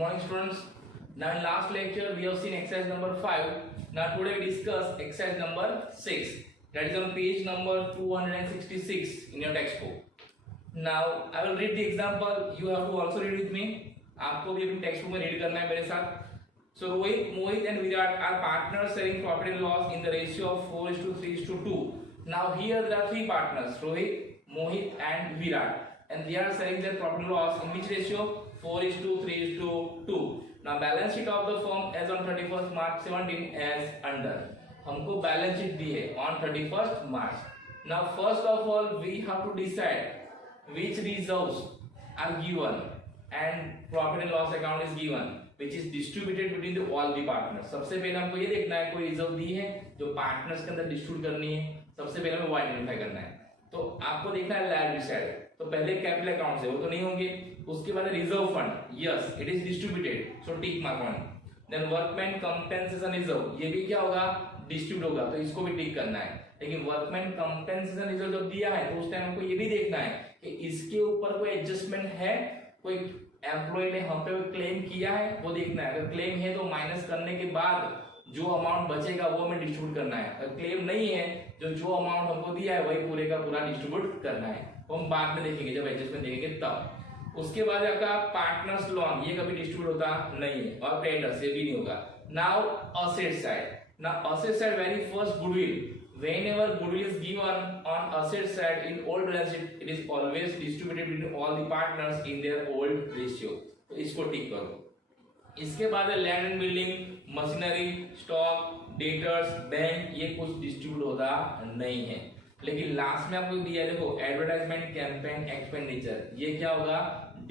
morning students. Now in last lecture we have seen exercise number 5. Now today we discuss exercise number 6. That is on page number 266 in your textbook. Now I will read the example. You have to also read with me. आपको भी अपनी textbook में read करना है मेरे साथ. So Rohit, Mohit and Virat are partners sharing profit and loss in the ratio of 4:3:2. Now here there are three partners, Rohit, Mohit and Virat, and they are sharing their profit and loss in which ratio? 4:3:2. Now balance sheet of the firm as on 31st March 17 as under. हमको balance sheet दी है on 31st March. Now first of all we have to decide which reserves are given and profit and loss account is given which is distributed between the all the partners. सबसे पहले हमको ये देखना है कोई reserve दी है जो partners के अंदर डिस्ट्रीब्यूट करनी है. सबसे पहले हमें वो आइडेंटिफाई करना है. तो आपको देखना है लायबिलिटी साइड. तो पहले कैपिटल अकाउंट है वो तो नहीं होंगे. उसके बाद reserve fund, yes it is distributed, so tick mark on. Then workman compensation reserve, ये भी क्या होगा? डिस्ट्रीब्यूट होगा, तो इसको भी टिक करना है. लेकिन वर्कमैन कंपेंसेशन रिजर्व जब दिया है तो उस टाइम हमको ये भी देखना है कि इसके ऊपर कोई एडजस्टमेंट है, कोई एम्प्लॉय ने हम पे क्लेम किया है, वो देखना है. अगर क्लेम है तो माइनस करने के बाद जो अमाउंट बचेगा वो हमें डिस्ट्रीब्यूट करना है. अगर क्लेम नहीं है, जो अमाउंट हमको दिया है वही पूरे का पूरा डिस्ट्रीब्यूट करना है. वो हम बाद में देखेंगे जब एडजस्टमेंट देखेंगे तब. उसके बाद आपका पार्टनर्स लोन, ये कभी डिस्ट्रीब्यूट होता नहीं है, और क्रेडिटर्स ये भी नहीं होगा. Now asset side. Now asset side very first goodwill. Whenever goodwill is given on asset side in old balance sheet, it is always distributed between all the partners in their old ratio. तो इसको टिक करो. इसके बाद है land and building, machinery, stock, debtors, bank, ये कुछ distribute होता नहीं है. लेकिन लास्ट में आपको दिया है, देखो एडवर्टाइजमेंट, कैंपेन, एक्सपेंडिचर, ये क्या होगा?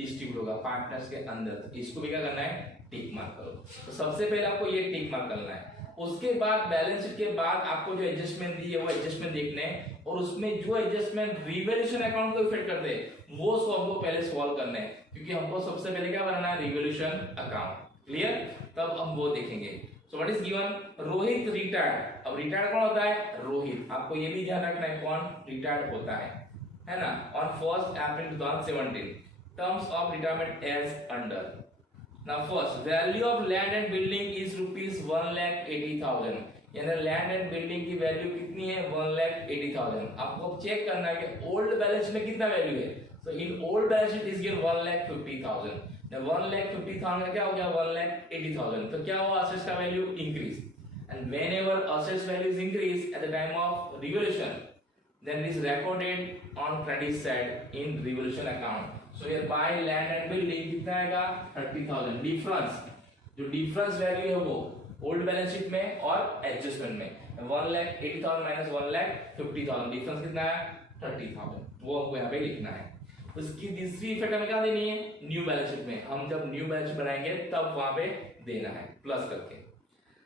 डिस्ट्रीब्यूट होगा पार्टनर्स के अंदर. तो इसको भी क्या करना है? टिक मार्क करो. तो सबसे पहले आपको ये टिक मार्क करना है. उसके बाद बैलेंस शीट के बाद आपको जो एडजस्टमेंट दी है वो एडजस्टमेंट देखने हैं, और उसमें जो एडजस्टमेंट रिवैल्यूएशन अकाउंट को इफेक्ट करते हैं वो हमको पहले सॉल्व करना है, क्योंकि हमको सबसे पहले क्या बनाना है? Revaluation account. क्लियर? तब हम वो देखेंगे. So what is given? Rohit retired. अब रिटायर्ड कौन होता है? रोहित. आपको ये भी ध्यान रखना है कौन रिटायर्ड होता है ना? On 1st April 2017. Terms of retirement age under. Now first value of land and building is rupees 1,80,000. यानी लैंड एंड बिल्डिंग की वैल्यू कितनी है? 1,80,000. आपको चेक करना है कि ओल्ड बैलेंस में कितना वैल्यू है. So in old balance sheet is given 1,50,000. 1,50,000 का क्या हो गया? 1,80,000. तो क्या हुआ? असेट्स का value increase. And whenever assets value is increase at the time of revaluation, then it is recorded on credit side in revaluation account. So here buy land and building कितना आएगा? 30,000. डिफरेंस, जो difference value है वो old balance sheet में और adjustment में 1,80,000 minus 1,50,000, difference कितना है? 30,000. वो हमको यहाँ पे लिखना है. उसकी दूसरी इफेक्ट हमें क्या देनी है? न्यू बैलेंस शीट में. हम जब न्यू बैलेंस शीट बनाएंगे तब वहां पे देना है प्लस करके.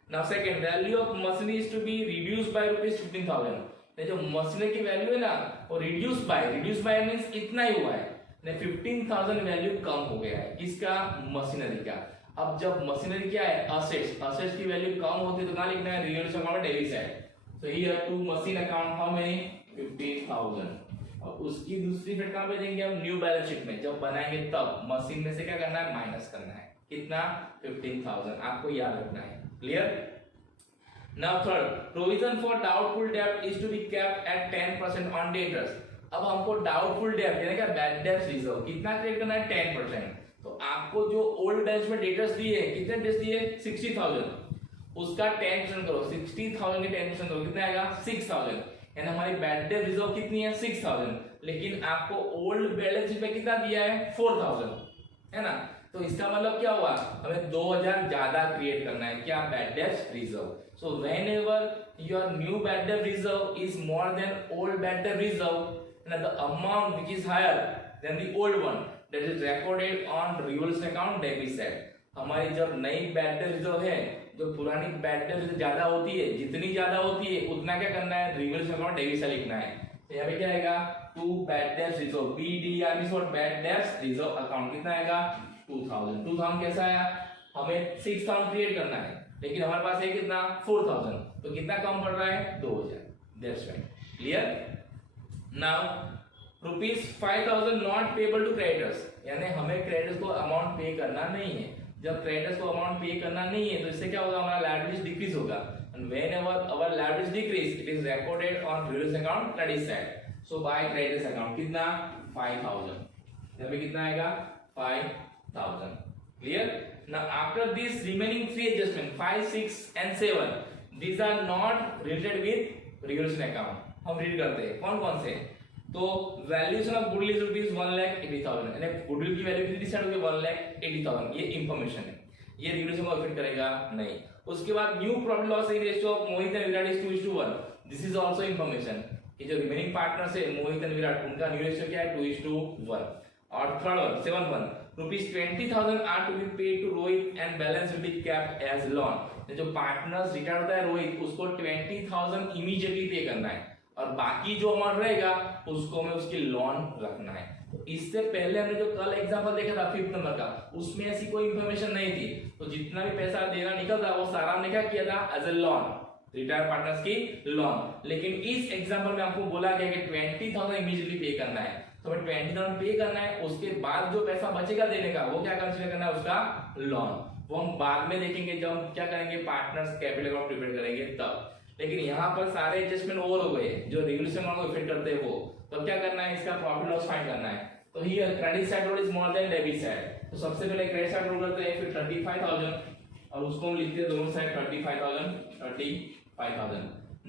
Now second, value of machinery is to be reduced by ₹15,000. जो मशीनरी की वैल्यू है ना वो रिड्यूस बाय मींस इतना ही हुआ है. 15,000 वैल्यू कम हो गया है. किसका? मशीनरी का. अब जब मशीनरी क्या है? असेट्स की वैल्यू कम होती है तो कहां लिखना है? रिवैल्यूएशन अकाउंट में debit side. So here to machine account how many? 15,000. और उसकी दूसरी फिर कहां पे देंगे हम? न्यू बैलेंस शीट में जब बनाएंगे तब मशीन में से क्या करना है? माइनस करना है. कितना? 15,000. आपको याद रखना है. Clear? Now third, provision for doubtful debt is to be kept at 10% on debtors. अब हमको डाउटफुल डेब्ट यानी क्या? बैड डेब्ट रिजर्व कितना क्रिएट करना है? 10%. तो आपको जो ओल्ड बैलेंस में डेटर्स दिए, कितने डेट्स दिए? 60,000. उसका 10% करो. 60,000 के 10% करो, कितना आएगा? 6,000. यानी हमारी बैड डेब्ट रिजर्व कितनी है? 6,000. लेकिन आपको ओल्ड बैलेंस में कितना दिया है? 4,000, है ना? तो इसका मतलब क्या हुआ? हमें 2,000 ज्यादा क्रिएट करना है. क्या? बैड डेब्ट reserve. So whenever your new bad debt reserve is more than old bad debt reserve, and the amount which is higher than the old one, that is recorded on revaluation account debit side. हमारी जब नई bad debt reserve है, जो पुरानी bad debt reserve ज्यादा होती है, जितनी ज्यादा होती है उतना क्या करना है? revaluation account debit side लिखना है. तो यहाँ पे क्या आएगा? to bad debt reserve, BDR means what? bad debt reserve account. कितना आएगा? 2,000. 2,000 कैसा आया? हमें 6,000 क्रिएट करना है, लेकिन हमारे पास है कितना? 4,000. तो कितना कम पड़ रहा है? 2,000. That's right. Clear? Now ₹5,000 not payable to creditors, यानी हमें क्रेडिटर्स को अमाउंट पे करना नहीं है. जब क्रेडिटर्स को अमाउंट पे करना नहीं है तो इससे क्या होगा, हमारा लायबिलिटीज डिक्रीज होगा, and whenever our liabilities decrease it is recorded on reverse account credit side. So by creditors account कितना 5000, यहाँ पे कितना आएगा 5000। Clear? Now after this remaining three adjustment 5, 6 and 7 these are not related with revaluation account। हम read करते हैं कौन कौन से, तो valuation of goodwill is rupees 1,80,000, यानी गुडविल की वैल्यू कितनी डिसाइड होगी 1,80,000, ये इंफॉर्मेशन है, ये रिवैल्यूएशन को अफेक्ट करेगा नहीं। उसके बाद new profit loss ratio of Mohit and Virat is 2:1, this is also information. ये जो रिमेनिंग पार्टनर्स है मोहित एंड विराट, उनका न्यू रेशियो क्या है 2:1। और third one 7 one rupees 20,000 are to be paid to Rohit and balance will be kept as loan. जो partners retire होता है रोहित, उसको 20,000 इमीडिएटली पे करना है और बाकी जो अमाउंट रहेगा उसको हमें उसके लोन रखना है। तो इससे पहले हमने जो कल एग्जांपल देखा था 5th नंबर का, उसमें ऐसी कोई इंफॉर्मेशन नहीं थी, तो जितना भी पैसा देना निकल रहा वो सारा हमने क्या किया था as a loan, retire partners की लोन। लेकिन इस एग्जांपल में आपको बोला गया कि 20,000 इमीडिएटली पे करना है, तो हमें 20,000 पे करना है, उसके बाद जो पैसा बचेगा देने का वो क्या कंसीडर करना है उसका लोन। वो हम बाद में देखेंगे जब हम क्या करेंगे पार्टनर्स कैपिटल अकाउंट प्रिपेयर करेंगे तब। लेकिन यहाँ पर सारे एडजस्टमेंट ओवर हो गए जो रिवैल्यूएशन अकाउंट को इफेक्ट करते हैं वो, तो क्या करना है इसका प्रॉफिट लॉस फाइंड करना है। तो here credit side role is more than debit side, तो सबसे पहले क्रेडिट साइड रोल करते हैं, फिर 35,000 और उसको हम लिखते हैं दोनों side 35,000।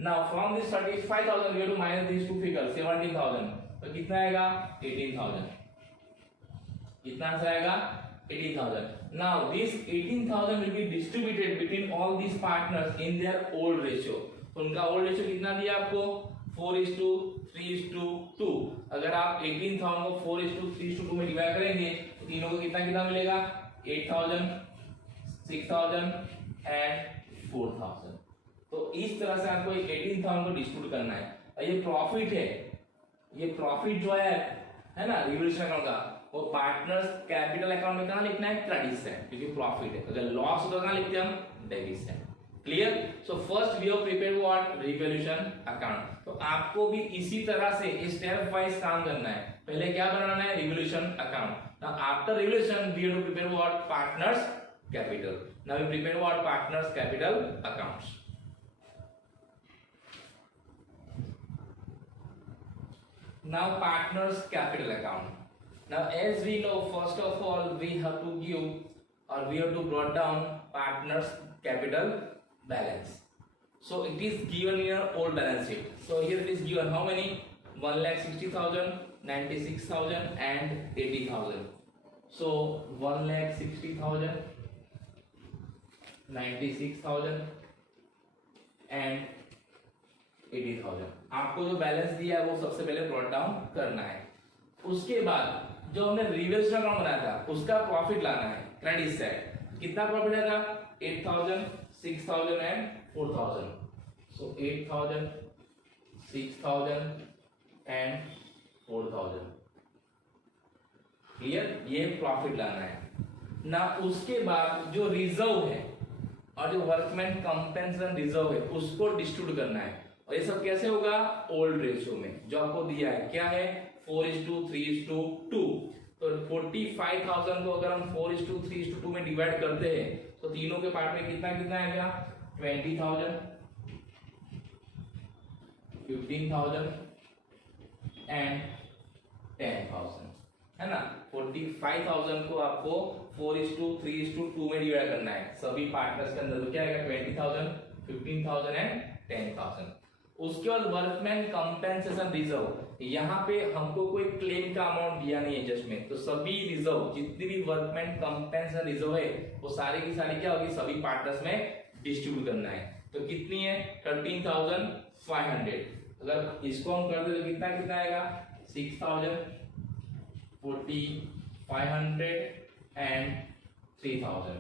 Now from this 35,000 we have to minus this two figure 17,000, तो कितना आएगा 18,000। कितना आंसर आएगा 18,000। Now this 18,000 will be distributed between all these partners in their old ratio। तो उनका ओल्ड रेशियो कितना दिया आपको 4:3:2। अगर आप 18,000 को 4:3:2 में डिवाइड करेंगे तो तीनों को कितना कितना मिलेगा 8,000, 6,000 एंड 4,000। तो इस तरह से आपको 18,000 को डिस्ट्रीब्यूट करना है। और ये प्रॉफिट है, ये प्रॉफिट जो है ना रिवैल्यूएशन अकाउंट का, वो पार्टनर्स कैपिटल अकाउंट में कहां लिखना है क्रेडिट साइड, क्योंकि प्रॉफिट है। अगर लॉस होता है कहां लिखते हैं हम debit side. Clear? So first we have prepared what revaluation account. तो आपको भी इसी तरह से स्टेप वाइज काम करना है। पहले क्या बनाना है revaluation account. Now after revaluation we have to prepare what partners capital. Now we prepare what partners capital accounts. Now partners capital account. Now as we know, first of all we have to give or we have to brought down partners capital balance. So it is given in our old balance sheet. So here it is given how many 1,60,000, 96,000 and 80,000. So 1,60,000, 96,000 and 80,000। आपको जो balance दिया है वो सबसे पहले brought down करना है। उसके बाद जो हमने रिवैल्यूएशन अकाउंट बनाया था उसका प्रॉफिट लाना है क्रेडिट साइड। कितना प्रॉफिट आया था 8,000, 6,000 एंड 4,000। So 8,000, 6,000 and 4,000। क्लियर? ये प्रॉफिट लाना है ना। उसके बाद जो रिजर्व है और जो वर्कमैन कंपेंसेशन रिजर्व है उसको डिस्ट्रीब्यूट करना है। और ये सब कैसे होगा ओल्ड रेशियो में जो आपको दिया है, क्या है 4:3:2। तो 45,000 को अगर हम 4:3:2 में डिवाइड करते हैं तो तीनों के पार्ट में कितना कितना आएगा 20,000, 15,000 एंड 10,000, है ना। 45,000 को आपको 4:3:2 में डिवाइड करना है सभी पार्टनर्स के अंदर, तो क्या आएगा 20,000, 15,000 एंड 10,000। उसके बाद वर्कमैन कंपेंसेशन रिजर्व, यहाँ पे हमको कोई क्लेम का अमाउंट दिया नहीं है जस्ट में, तो सभी रिजर्व जितनी भी वर्कमैन कंपेंसेशन रिजर्व है वो सारी की सारी क्या होगी सभी पार्टनर्स में डिस्ट्रीब्यूट करना है। तो कितनी है 13,500। अगर इसको हम कर दे तो कितना कितना आएगा 6,000, 4,500 एंड 3,000।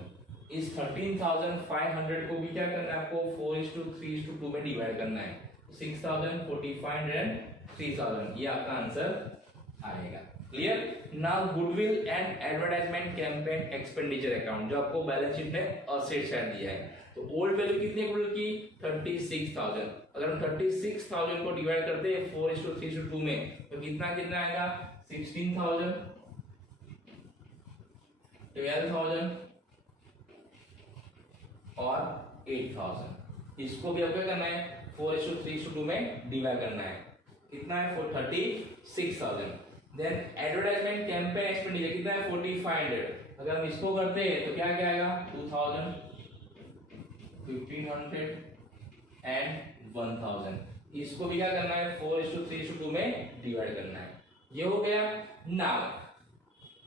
इस 13,500 को भी क्या करना है आपको 4:3:2 में डिवाइड करना है। 6,000, 4,500 एंड 3,000, ये आपका आंसर आएगा। Clear? Now goodwill and advertisement campaign expenditure account जो आपको बैलेंस शीट में असेट साइड दिया है। तो ओल्ड वैल्यू कितनी है गुडविल की 36,000। अगर हम 36,000 को डिवाइड करते हैं 4:3:2 में तो कितना कितना आएगा 16,000, 12,000 और 8000। इसको भी आपको करना है 4:3:2 में डिवाइड करना है। कितना है 36,000। देन एडवर्टाइजमेंट कैंपेन एक्सपेंडिचर कितना है 4500। अगर हम इसको करते हैं तो क्या क्या आएगा 2000, 1500 एंड 1000। इसको भी क्या करना है 4:3:2 में डिवाइड करना है। ये हो गया। Now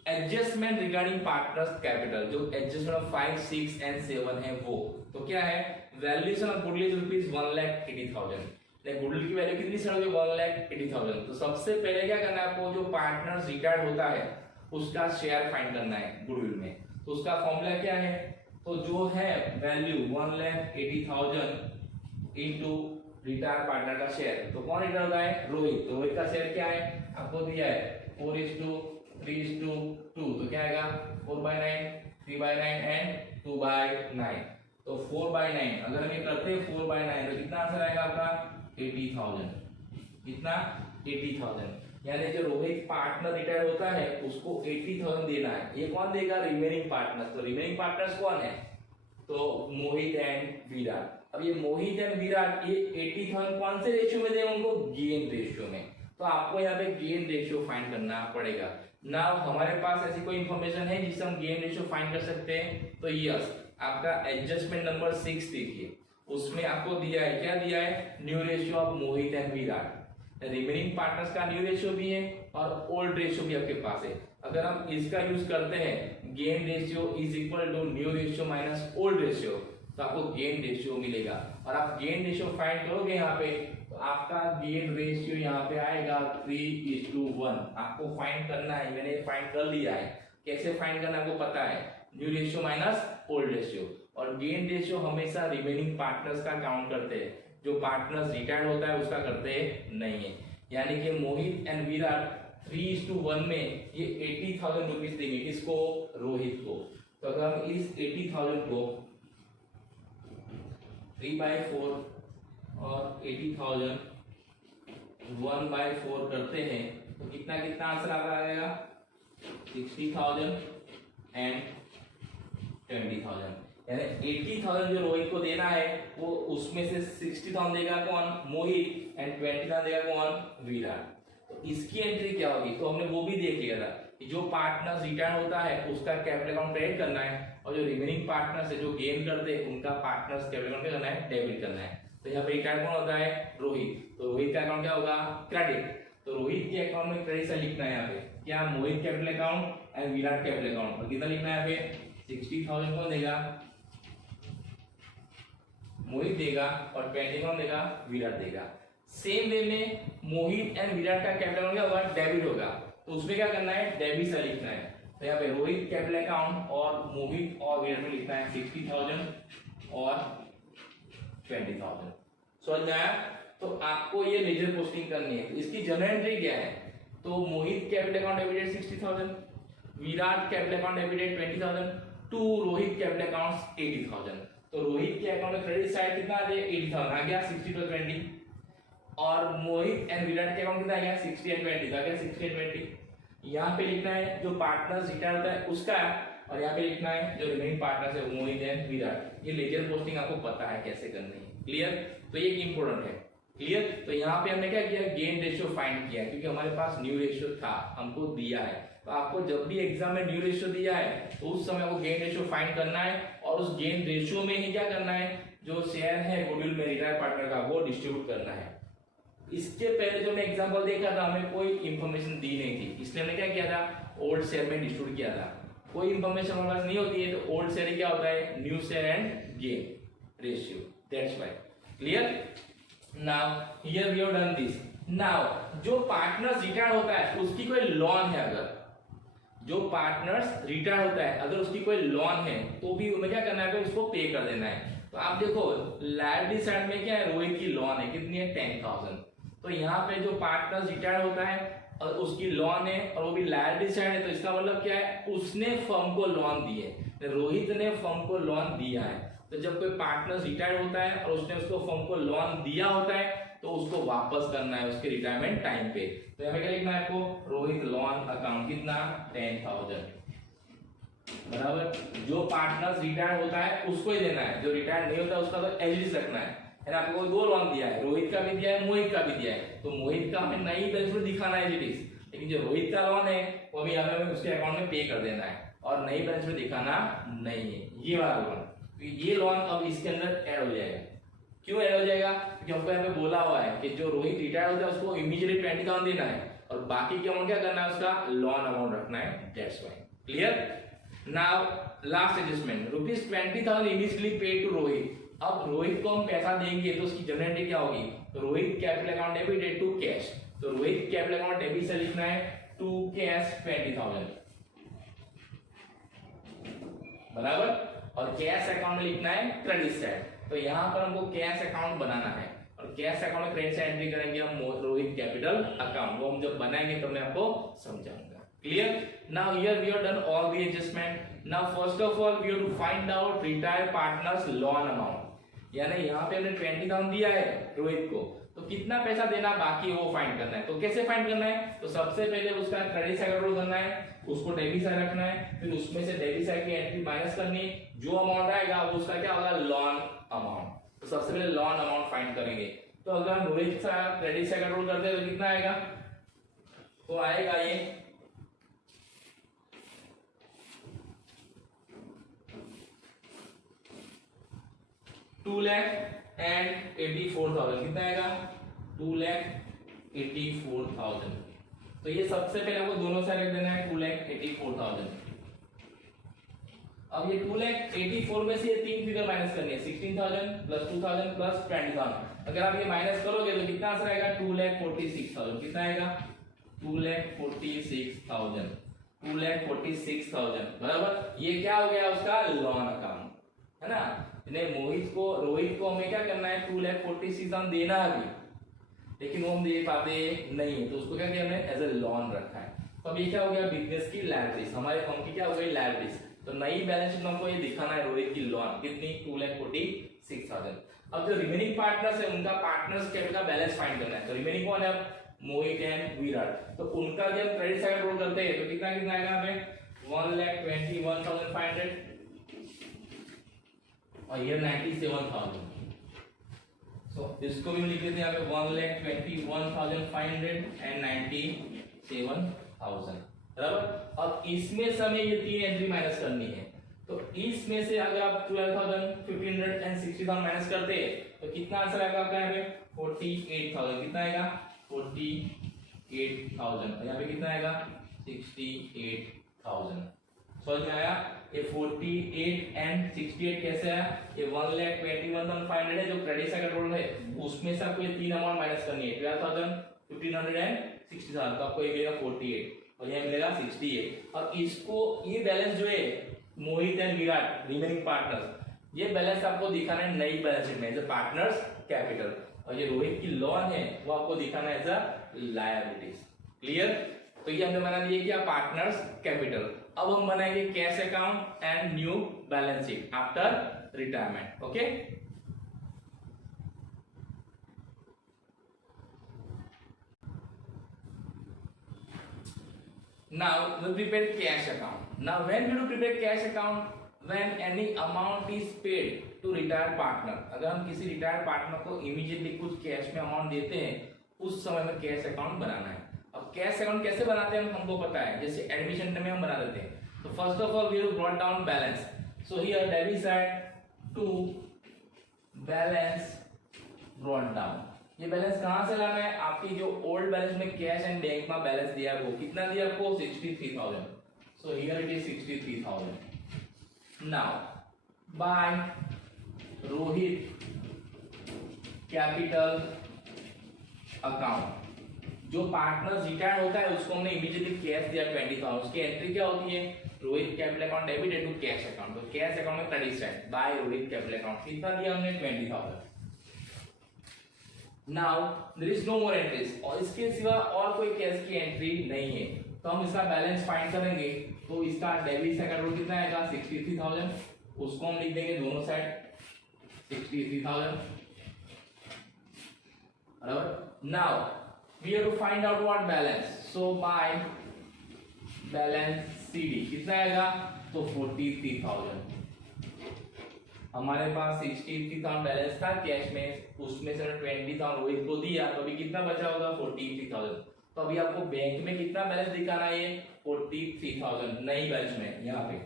adjustment regarding partners capital, जो एडजस्टमेंट ऑफ 5, 6 एंड 7 है वो तो क्या है valuation of goodwill rupees 1,80,000। Goodwill की वैल्यू कितनी सर होगी 1,80,000। तो सबसे पहले क्या करना है आपको, जो पार्टनर्स रिटायर्ड होता है उसका शेयर फाइंड करना है गुडविल में। तो उसका फॉर्मूला क्या है, तो जो है वैल्यू 1,80,000 इनटू रिटायर पार्टनर का शेयर। तो कौन रिटायर होता है रोहित। तो रोहित का शेयर क्या है आपको दिया है 4:3:2। तो क्या आएगा 4/9, 3/9 एंड 2/9। तो 4/9 अगर हम ये करते हैं 4/9 तो कितना आंसर आएगा आपका 80,000। कितना 80,000। यानी जो रोहित पार्टनर रिटायर होता है उसको 80,000 देना है। ये कौन देगा रिमेनिंग पार्टनर्स। तो रिमेनिंग पार्टनर्स कौन है तो मोहित एंड विराट। अब ये मोहित एंड विराट ये 80,000 कौन से रेशियो में देंगे उनको गेन रेशियो में। तो आपको यहाँ पे गेन रेशियो फाइंड करना पड़ेगा ना। हमारे पास ऐसी कोई इंफॉर्मेशन है जिससे हम गेन रेशियो फाइंड कर सकते हैं। तो यस आपका एडजस्टमेंट नंबर 6 देखिए, उसमें आपको दिया है क्या दिया है new ratio of Mohit and Virat. Remaining partners का न्यू रेशियो भी है और ओल्ड रेशियो भी आपके पास है। अगर हम इसका यूज करते हैं gain ratio is equal to new ratio minus old ratio तो आपको गेन रेशियो मिलेगा। और आप गेन रेशियो फाइंड करोगे यहाँ पे तो आपका गेन रेशियो यहाँ पे आएगा 3:1। आपको फाइंड करना है, मैंने फाइंड कर लिया है। कैसे फाइंड करना आपको पता है, new ratio minus old ratio. और गेन रेशियो हमेशा रिमेनिंग पार्टनर्स का काउंट करते हैं, जो पार्टनर्स रिटायर्ड होता है उसका करते नहीं है। यानी कि मोहित एंड विराट 3:1 में ये 80,000 रुपीज देंगे किसको रोहित को। तो अगर हम इस 80,000 को 3/4 और 80,000 1/4 करते हैं तो कितना कितना आंसर आ जाएगा 60,000 एंड 20,000। यानी 80,000 जो रोहित को देना है वो उसमें से 60,000 देगा कौन मोहित एंड 20,000 देगा कौन विराट। तो इसकी एंट्री क्या होगी, तो हमने वो भी देख लिया था कि जो पार्टनर्स रिटायर होता है उसका कैपिटल अकाउंट क्रेडिट करना है और जो रिमेनिंग पार्टनर्स है जो गेन करते हैं उनका पार्टनर्स कैपिटल अकाउंट करना है डेबिट करना है। तो यहाँ पे रिटायर कौन होता है रोहित। तो रोहित का अकाउंट क्या होगा क्रेडिट। तो रोहित के अकाउंट में क्रेडिट से लिखना है यहाँ पे क्या Mohit capital account and Virat capital account. और कितना लिखना है यहाँ पे 60,000 कौन देगा मोहित देगा और 20 कौन देगा विराट देगा। सेम वे में मोहित एंड विराट का कैपिटल अकाउंट क्या होगा डेबिट होगा। तो उसमें क्या करना है डेबिट से लिखना है। तो यहाँ पे रोहित कैपिटल अकाउंट और मोहित और विराट में लिखना है 60,000 और 20,000। समझ में आया। तो आपको ये मेजर पोस्टिंग करनी है। तो इसकी जनरल एंट्री क्या है, तो Mohit capital account debited 60,000, Virat capital account debited 20,000 to Rohit capital account 80,000। तो रोहित के अकाउंट में क्रेडिट साइड कितना आ गया 80,000 आ गया 60 to 20 और मोहित एंड विराट के अकाउंट कितना आ गया 60 and 20 आ गया 60 and 20। यहाँ पे लिखना है जो पार्टनर्स रिटायर होता है उसका और यहाँ पे लिखना है जो रिमेनिंग पार्टनर्स है मोहित एंड विराट। ये लेजर पोस्टिंग आपको पता है कैसे करनी है। क्लियर। तो ये इंपॉर्टेंट है। क्लियर। तो यहाँ पे हमने क्या किया गेन रेशियो फाइंड किया क्योंकि हमारे पास न्यू रेशियो था हमको दिया है। तो आपको जब भी एग्जाम में न्यू रेशियो दिया है तो उस समय आपको गेन रेशियो फाइंड करना है और उस गेन रेशियो में ही क्या करना है जो शेयर है गुडविल में रिटायर पार्टनर का वो डिस्ट्रीब्यूट करना है। इसके पहले जो मैं एग्जांपल देखा था हमें कोई इंफॉर्मेशन दी नहीं थी इसलिए हमने क्या किया था ओल्ड शेयर में डिस्ट्रीब्यूट किया था। कोई इंफॉर्मेशन हमारे पास नहीं होती है तो ओल्ड शेयर क्या होता है new share and gain ratio that's why. Clear. Now here we have done this. Now जो पार्टनर्स रिटायर होता है उसकी कोई लोन है अगर जो पार्टनर्स रिटायर होता है अगर उसकी कोई लोन है तो भी हमें क्या करना है उसको पे कर देना है। तो आप देखो लायबिलिटी साइड में क्या है रोहित की लोन है कितनी है 10,000। तो यहाँ पे जो पार्टनर्स रिटायर होता है और उसकी लोन है और वो भी लायबिलिटी साइड है तो इसका मतलब क्या है उसने फर्म को लोन दी है रोहित ने फर्म को लोन दिया है। तो जब कोई पार्टनर्स रिटायर होता है और उसने उसको फर्म को लोन दिया होता है तो उसको वापस करना है उसके रिटायरमेंट टाइम पे। तो यहाँ पे क्या लिखना है आपको रोहित लोन अकाउंट कितना 10,000। बराबर। जो पार्टनर्स रिटायर होता है उसको ही देना है, जो रिटायर नहीं होता उसका तो एज रखना है ना। आपको दो लोन दिया है, रोहित का भी दिया है, मोहित का भी दिया है। तो मोहित का हमें नई बैलेंस शीट दिखाना है एज, लेकिन जो रोहित का लोन है वो भी हमें उसके अकाउंट में पे कर देना है और नई बैलेंस शीट दिखाना नहीं है, ये वाला लोन। तो ये लोन अब इसके अंदर ऐड हो जाएगा। क्यों ऐड हो जाएगा? क्योंकि हमको यहाँ पे बोला हुआ है कि जो रोहित रिटायर होता है उसको इमीडिएटली 20,000 देना है और बाकी के अमाउंट क्या करना है, उसका लोन अमाउंट रखना है। That's why. Clear? Now last adjustment, ₹20,000 immediately paid to Rohit. अब रोहित को हम पैसा देंगे तो उसकी जनरल एंट्री क्या होगी? तो Rohit capital account debit to cash. तो रोहित कैपिटल अकाउंट डेबिट से लिखना है टू कैश 20,000, बराबर। और कैश अकाउंट में लिखना है क्रेडिट साइड। तो यहाँ पर हमको कैश अकाउंट बनाना है और कैश अकाउंट में क्रेडिट साइड एंट्री करेंगे हम रोहित कैपिटल अकाउंट। वो हम जब बनाएंगे तो मैं आपको समझाऊंगा। Clear? Now here we have done all the adjustment. Now first of all we have to find out retired partners loan amount. यानी यहाँ पे हमने 20,000 दिया है रोहित को, तो कितना पैसा देना बाकी है वो फाइंड करना है। तो कैसे फाइंड करना है? तो सबसे पहले उसका क्रेडिट साइड रोल करना है, उसको डेबिट साइड रखना है, फिर उसमें से डेबिट साइड की एंट्री माइनस करनी है। जो अमाउंट आएगा वो उसका क्या होगा? Loan amount. तो सबसे पहले लोन अमाउंट फाइंड करेंगे। तो अगर हम रोहित का क्रेडिट साइड रोल करते हैं तो कितना आएगा? तो आएगा ये 2,84,000। कितना आएगा? 2,84,000। तो ये सबसे पहले आपको दोनों साइड रख देना है 2,84,000। अब ये 2,84,000 में से ये तीन फिगर माइनस करनी है, 16,000 प्लस 2,000 प्लस 20,000। अगर आप ये माइनस करोगे तो कितना आंसर आएगा? 2,46,000। कितना आएगा? 2,46,000। 2,46,000 बराबर। ये क्या हो गया? उसका लोन अकाउंट, है ना। रोहित को हमें क्या करना है? 2,46,000 देना है अभी, लेकिन वो हम दे पाते नहीं है, तो उसको क्या किया हमने? एज ए लोन रखा है। तो अब ये क्या हो गया? बिजनेस की लायबिलिटीज, हमारे फर्म की क्या हो गई? लायबिलिटीज। तो नई बैलेंस शीट में हमको ये दिखाना है रोहित की लोन कितनी? 2,46,000। अब जो रिमेनिंग पार्टनर्स है उनका पार्टनर्स कैपिटल का बैलेंस फाइंड करना है। तो रिमेनिंग कौन है? मोहित एंड विराट। तो उनका जब क्रेडिट साइड रोल करते हैं तो कितना कितना आएगा हमें? 1,21,500 और ये 97,000। सो इसको भी लिख देते हैं यहाँ पे 1,21,597,000, बराबर। अब इसमें से हमें ये तीन एंट्री माइनस करनी है। तो इसमें से अगर आप 12,160,000 माइनस करते हैं तो कितना आंसर आएगा आपका? यहाँ पे 48,000। कितना आएगा? 48,000। यहाँ पे कितना आएगा? 68,000। समझ में आया? ये 48 एंड 68 कैसे आया? ये 1,21,500 है जो क्रेडिट साइड रोल है, उसमें से आपको ये तीन अमाउंट माइनस करनी है, 12,000, 1,500 एंड 60,000। तो आपको ये मिलेगा 48 और ये मिलेगा 68। और इसको ये बैलेंस जो है मोहित एंड विराट रिमेनिंग पार्टनर्स, ये बैलेंस आपको दिखाना है नई बैलेंस शीट में एज पार्टनर्स कैपिटल। और ये रोहित की लोन है वो आपको दिखाना है एज लायबिलिटीज। क्लियर? तो ये हमने बना दिया क्या? Partners capital. अब हम बनाएंगे cash account and new balance sheet after retirement. Okay, now we prepare cash account. Now when we do prepare cash account, when any amount is paid to retired partner, अगर हम किसी retired partner को immediately कुछ cash में amount देते हैं उस समय में कैश अकाउंट बनाना है। अब कैश अकाउंट कैसे बनाते हैं हमको पता है, जैसे एडमिशन में हम बना देते हैं। तो first of all we have brought down balance. So here debit side to balance brought down. ये बैलेंस कहां से लाना है? आपकी जो ओल्ड बैलेंस में कैश एंड बैंक में बैलेंस दिया है वो कितना दिया आपको? 63,000। So here it is 63,000। Now by Rohit capital account, जो पार्टनर रिटायर्ड होता है उसको हमने इमीडिएटली कैश दिया 20,000। उसकी एंट्री क्या होती है? Rohit capital account debit to cash account. तो कैश अकाउंट में credit side by Rohit capital account कितना दिया हमने? 20,000। Now there is no more entries, और इसके सिवा और कोई कैश की एंट्री नहीं है। तो हम इसका बैलेंस फाइंड करेंगे। तो इसका डेबिट साइड रोल कितना आएगा? 63,000। उसको हम लिख देंगे दोनों साइड 63,000, बराबर। Now we have to find out what balance. So by balance CD कितना आएगा, तो 43,000। हमारे पास 63,000 बैलेंस था कैश में, उसमें से 20,000 रोहित को दिया, तो अभी कितना बचा होगा 43,000। तो अभी आपको बैंक में कितना बैलेंस दिखाना है, ये 43,000 नई बैच में, यहाँ पे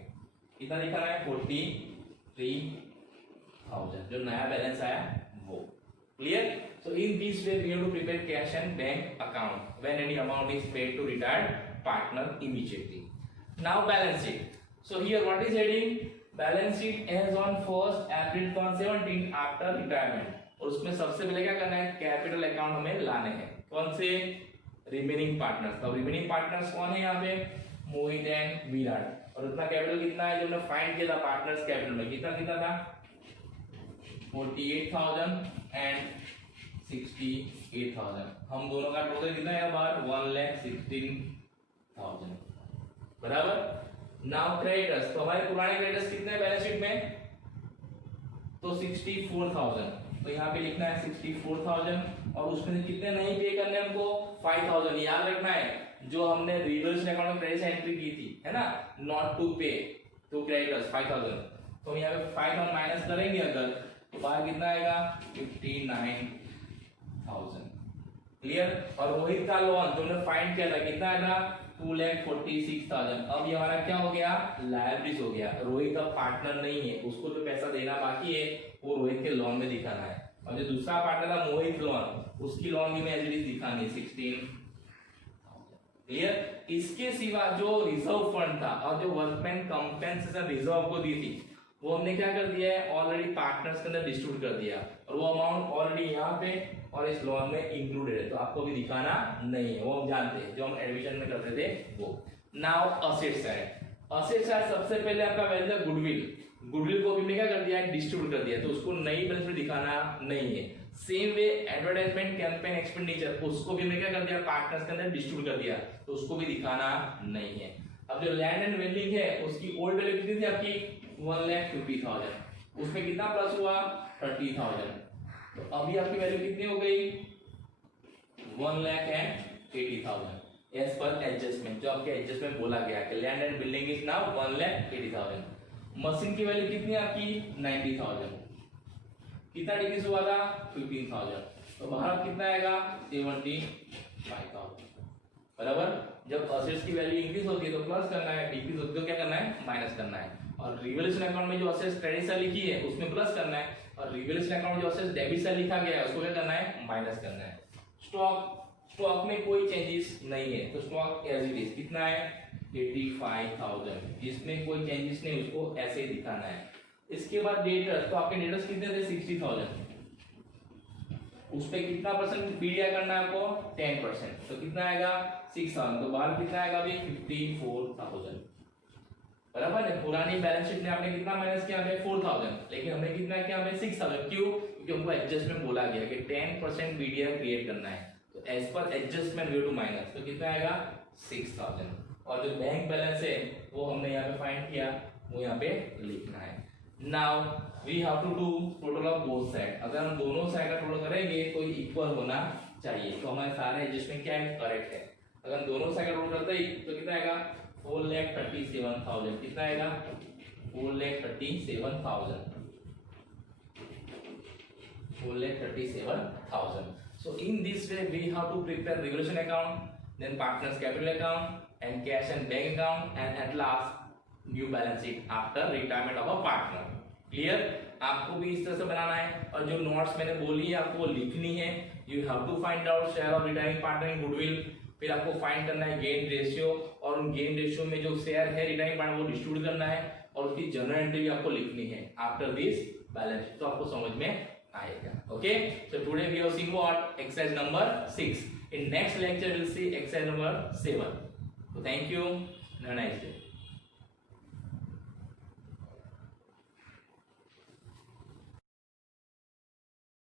कितना दिखाना है 43,000 जो नया बैलेंस आया वो। Clear? So in this way we have to prepare cash and bank account when any amount is paid to retired partner immediately. Now balance sheet. So here what is heading, balance sheet as on 1 April 2017 after retirement. और उसमें सबसे पहले क्या करना है, capital account हमें लाने हैं। कौन से, रिमेनिंग पार्टनर्स। तो रिमेनिंग पार्टनर्स कौन है यहाँ पे, मोहित एंड विराट। और उतना कैपिटल कितना है जो हमने फाइंड किया था पार्टनर्स कैपिटल में, कितना कितना था 48,000 एंड 68,000। हम दोनों का टोटल कितना है बार 1,16,000 बराबर। नाउ क्रेडिटर्स, तो हमारे पुराने क्रेडिटर्स कितने बैलेंस शीट में, तो 64,000। तो यहाँ पे लिखना है 64,000 और उसमें से कितने नहीं पे करने हमको 5,000। याद रखना है जो हमने रिवर्स अकाउंट में क्रेडिट एंट्री की थी है ना, नॉट टू पे टू क्रेडिटर्स 5,000। तो हम यहाँ पे 5,000 माइनस करेंगे अगर, तो बाहर कितना आएगा 59,000। क्लियर? और रोहित का लोन जो हमने फाइंड किया था कितना आएगा 2,46,000। अब ये हमारा क्या हो गया, लायबिलिटीज हो गया। रोहित का पार्टनर नहीं है, उसको जो पैसा देना बाकी है वो रोहित के लोन में दिखाना है। और जो दूसरा पार्टनर था मोहित लोन, उसकी लोन भी में एज इट इज दिखानी है 16,000। क्लियर? इसके सिवा जो रिजर्व फंड था और जो वर्कमैन कंपेंसेशन रिजर्व को दी थी वो हमने क्या कर दिया है, ऑलरेडी पार्टनर्स के अंदर डिस्ट्रीब्यूट कर दिया और वो अमाउंट ऑलरेडी यहाँ पे और इस लोन में इंक्लूडेड है, तो आपको भी दिखाना नहीं है, वो हम जानते हैं जो हम एडमिशन में करते थे वो। Now asset side. Asset side सबसे पहले आपका वैल्यू है गुडविल। गुडविल को भी हमने क्या कर दिया है, डिस्ट्रीब्यूट कर दिया, तो उसको नई बैलेंस में दिखाना नहीं है। Same way advertisement campaign expenditure, उसको भी हमने क्या कर दिया पार्टनर्स के अंदर डिस्ट्रीब्यूट कर दिया, तो उसको भी दिखाना नहीं है। अब जो लैंड एंड बिल्डिंग है उसकी ओल्ड वैल्यू कितनी थी आपकी 1,50,000, उसमें कितना प्लस हुआ 30,000। तो अभी आपकी वैल्यू कितनी हो गई 1,80,000 एज पर एडजस्टमेंट, जो आपके एडजस्टमेंट बोला गया कि land and building is now 1,80,000। Machine की वैल्यू कितनी आपकी 90,000, कितना डिक्रीज हुआ था 15,000, तो बाहर कितना आएगा 75,000 बराबर। जब असेट्स की वैल्यू इंक्रीज होती है तो प्लस करना है, डिक्रीज होती है तो क्या करना है माइनस करना है। और रिवैल्यूएशन अकाउंट में जो असेट्स क्रेडिट साइड लिखी है उसमें प्लस करना है, और रिवैल्यूएशन अकाउंट में जो असेट्स डेबिट साइड लिखा गया है उसको क्या करना है माइनस करना है। स्टॉक में कोई चेंजेस नहीं है, तो स्टॉक एज इट इज कितना है 85,000, इसमें कोई चेंजेस नहीं, उसको ऐसे ही दिखाना है। इसके बाद डेटर्स, तो आपके डेटर्स कितने थे 60,000, उस पे कितना परसेंट बीडीआई करना है आपको 10%, तो कितना आएगा 6,000, तो बाहर कितना आएगा अभी 54,000 बराबर है। पुरानी बैलेंस शीट में आपने कितना माइनस किया है 4,000, लेकिन हमने कितना किया हमें 6,000, क्यों, क्योंकि हमको एडजस्टमेंट बोला गया कि 10% बीडीआई क्रिएट करना है, तो as per adjustment we to minus, तो कितना आएगा 6,000। और जो बैंक बैलेंस है वो हमने यहाँ पे फाइंड किया, वो यहाँ पे लिखना है। Now we have to do total of both side. अगर हम दोनों साइड का टोटल करेंगे तो इक्वल होना चाहिए, तो हमारे सारे एडजस्टमेंट क्या है करेक्ट है। अगर हम दोनों साइड का टोटल करते ही तो कितना आएगा 4,37,000, कितना आएगा 4,37,000। So in this way we have to prepare revaluation account, then partners capital account and cash and bank account, and at last new balance sheet after retirement of a partner. Clear? आपको भी इस तरह से बनाना है, और जो notes मैंने बोली है आपको लिखनी है। You have to find out share of retiring partner in goodwill, फिर आपको फाइंड करना है गेन रेशियो, और उन गेन रेशियो में जो शेयर है रिटायरिंग पार्टनर वो डिस्ट्रीब्यूट करना है, और उसकी जनरल एंट्री भी आपको लिखनी है आफ्टर दिस बैलेंस शीट, तो आपको समझ में आएगा। Okay, so today we have seen what exercise number 6. In next lecture we'll see exercise number 7. So thank you, have a nice day.